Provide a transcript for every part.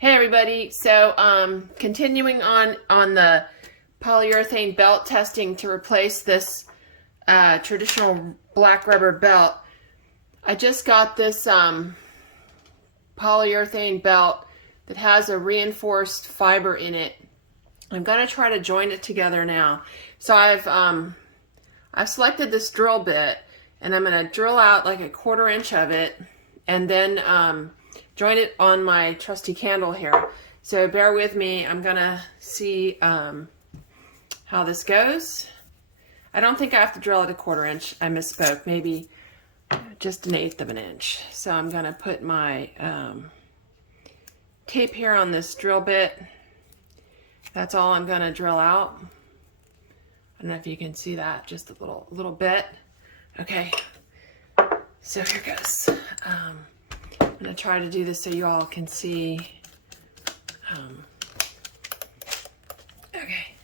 Hey everybody, so continuing on the polyurethane belt testing to replace this traditional black rubber belt. I just got this polyurethane belt that has a reinforced fiber in it. I'm gonna try to join it together now. So I've selected this drill bit and I'm gonna drill out like a 1/4 inch of it and then join it on my trusty candle here. So bear with me. I'm gonna see how this goes. I don't think I have to drill it a 1/4 inch. I misspoke. Maybe just 1/8 of an inch. So I'm gonna put my tape here on this drill bit. That's all I'm gonna drill out. I don't know if you can see that, just a little bit. Okay, so here goes. I'm gonna try to do this so you all can see. Okay,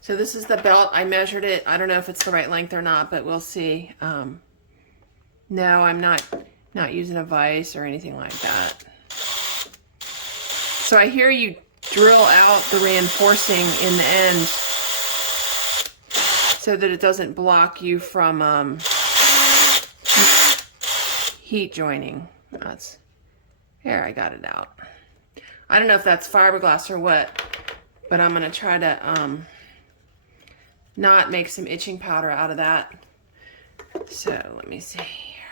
so this is the belt. I measured it. I don't know if it's the right length or not, but we'll see. No, I'm not using a vise or anything like that. So I hear you drill out the reinforcing in the end so that it doesn't block you from heat joining. Here, I got it out. I don't know if that's fiberglass or what, but I'm gonna try to not make some itching powder out of that. So let me see here.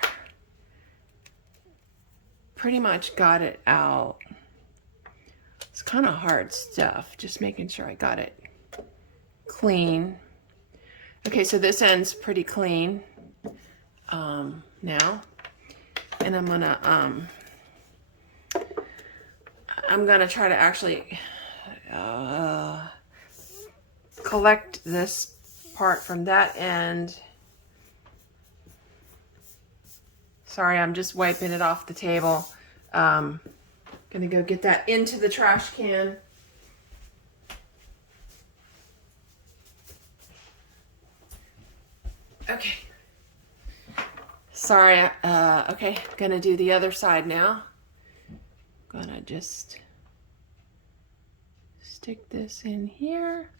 Pretty much got it out. It's kind of hard stuff, just making sure I got it clean. Okay, so this end's pretty clean now, and I'm gonna try to actually collect this part from that end. Sorry, I'm just wiping it off the table. Gonna go get that into the trash can. Okay. Sorry, okay, gonna do the other side now. Gonna just stick this in here.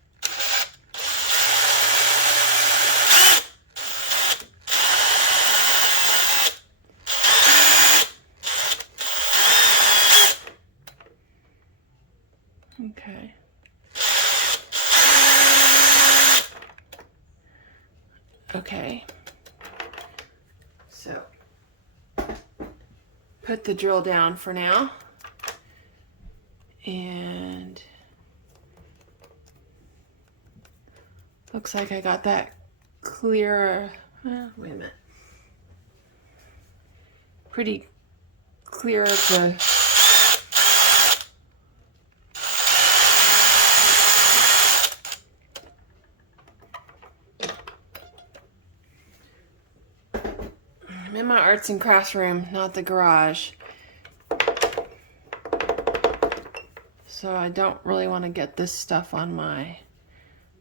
Okay. Okay. So, put the drill down for now. And looks like I got that clear, wait a minute. Pretty clear of the I'm in my arts and crafts room, not the garage. So I don't really want to get this stuff on my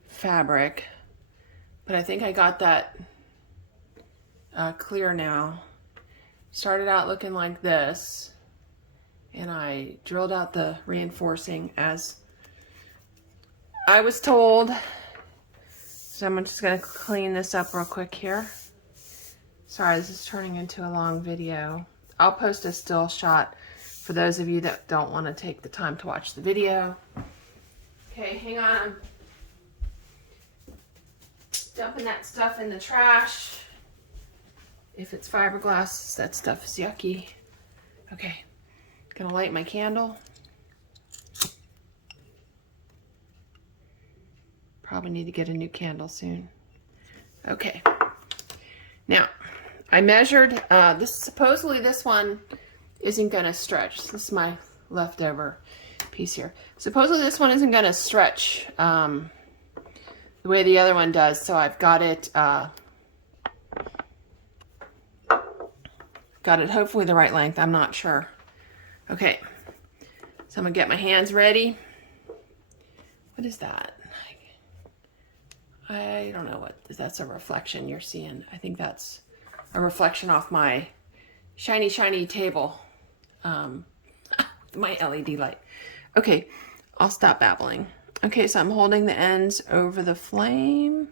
fabric, but I think I got that clear now. Started out looking like this, and I drilled out the reinforcing as I was told. So I'm just going to clean this up real quick here. Sorry, this is turning into a long video. I'll post a still shot for those of you that don't want to take the time to watch the video. Okay, hang on. I'm dumping that stuff in the trash. If it's fiberglass, that stuff is yucky. Okay, gonna light my candle. Probably need to get a new candle soon. Okay, now I measured supposedly this one isn't gonna stretch. This is my leftover piece here. Supposedly this one isn't gonna stretch the way the other one does, so I've got it hopefully the right length. I'm not sure. Okay, so I'm gonna get my hands ready. What is that? I don't know what that's a reflection you're seeing. I think that's a reflection off my shiny table. my LED light. Okay, I'll stop babbling. Okay, so I'm holding the ends over the flame.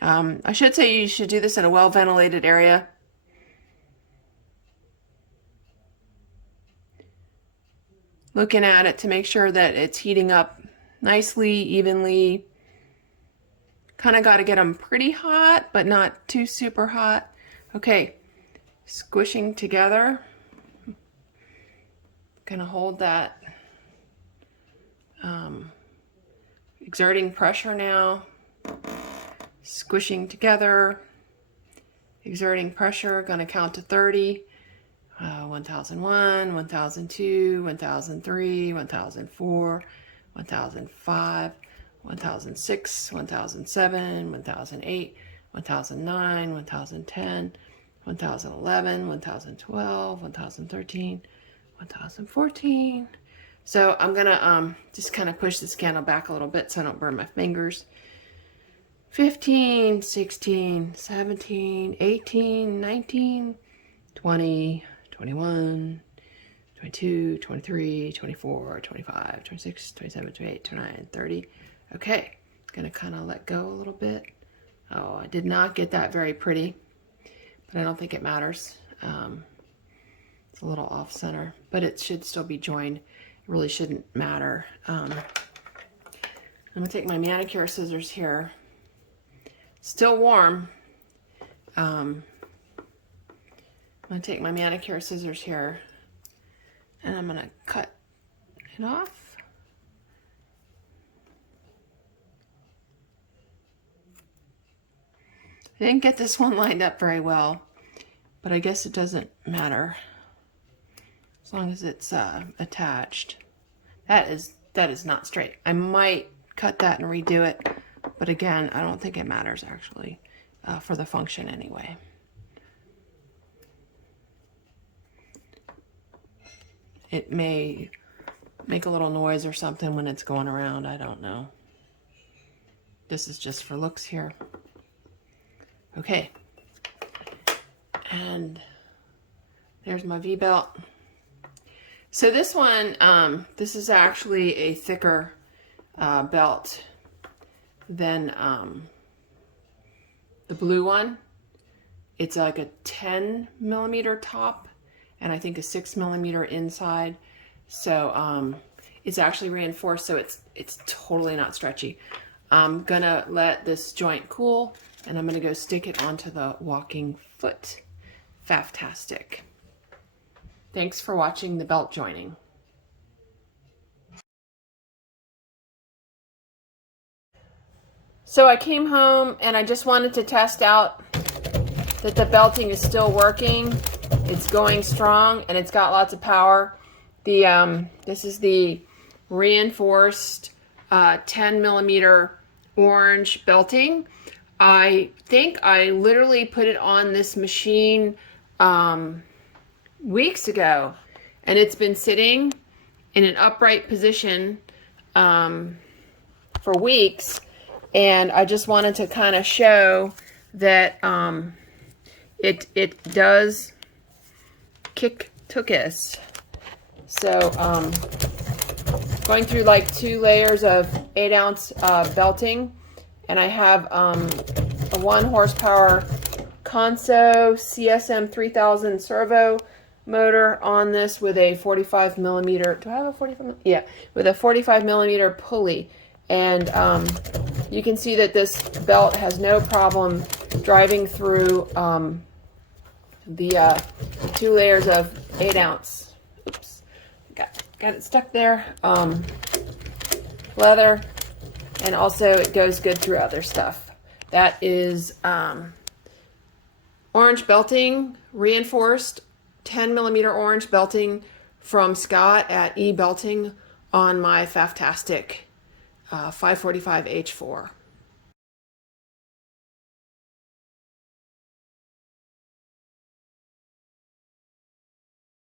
I should say you should do this in a well-ventilated area. Looking at it to make sure that it's heating up nicely, evenly. Kind of got to get them pretty hot, but not too super hot. Okay, squishing together. Gonna hold that. Exerting pressure now. Squishing together. Exerting pressure. Gonna count to 30. 1001, 1002, 1003, 1004, 1005, 1006, 1007, 1008, 1009, 1010, 1011, 1012, 1013, 1014. So I'm gonna just kind of push this candle back a little bit so I don't burn my fingers. 15, 16, 17, 18, 19, 20, 21, 22, 23, 24, 25, 26, 27, 28, 29, 30. Okay, gonna kind of let go a little bit. Oh, I did not get that very pretty, but I don't think it matters. It's a little off center, but it should still be joined. It really shouldn't matter. I'm gonna take my manicure scissors here. Still warm. I'm gonna take my manicure scissors here and I'm gonna cut it off. I didn't get this one lined up very well, but I guess it doesn't matter as long as it's attached. That is not straight. I might cut that and redo it, but again, I don't think it matters actually for the function anyway. It may make a little noise or something when it's going around. I don't know. This is just for looks here. Okay. And there's my V-belt. So this one, this is actually a thicker belt than the blue one. It's like a 10 millimeter top and I think a 6 millimeter inside. So it's actually reinforced, so it's totally not stretchy. I'm gonna let this joint cool and I'm gonna go stick it onto the walking foot. Faftastic. Thanks for watching the belt joining. So I came home and I just wanted to test out that the belting is still working. It's going strong and it's got lots of power. This is the reinforced 10 millimeter orange belting. I think I literally put it on this machine weeks ago, and it's been sitting in an upright position for weeks, and I just wanted to kind of show that it does kick tuchus. So going through like 2 layers of 8-ounce belting, and I have a 1 horsepower Consew CSM 3000 servo motor on this with a 45 millimeter. Do I have a 45? Yeah, with a 45 millimeter pulley, and you can see that this belt has no problem driving through the 2 layers of 8-ounce. Oops, got it stuck there. Leather, and also it goes good through other stuff. That is orange belting, reinforced 10 millimeter orange belting from Scott at eBelting on my Faftastic 545 H4.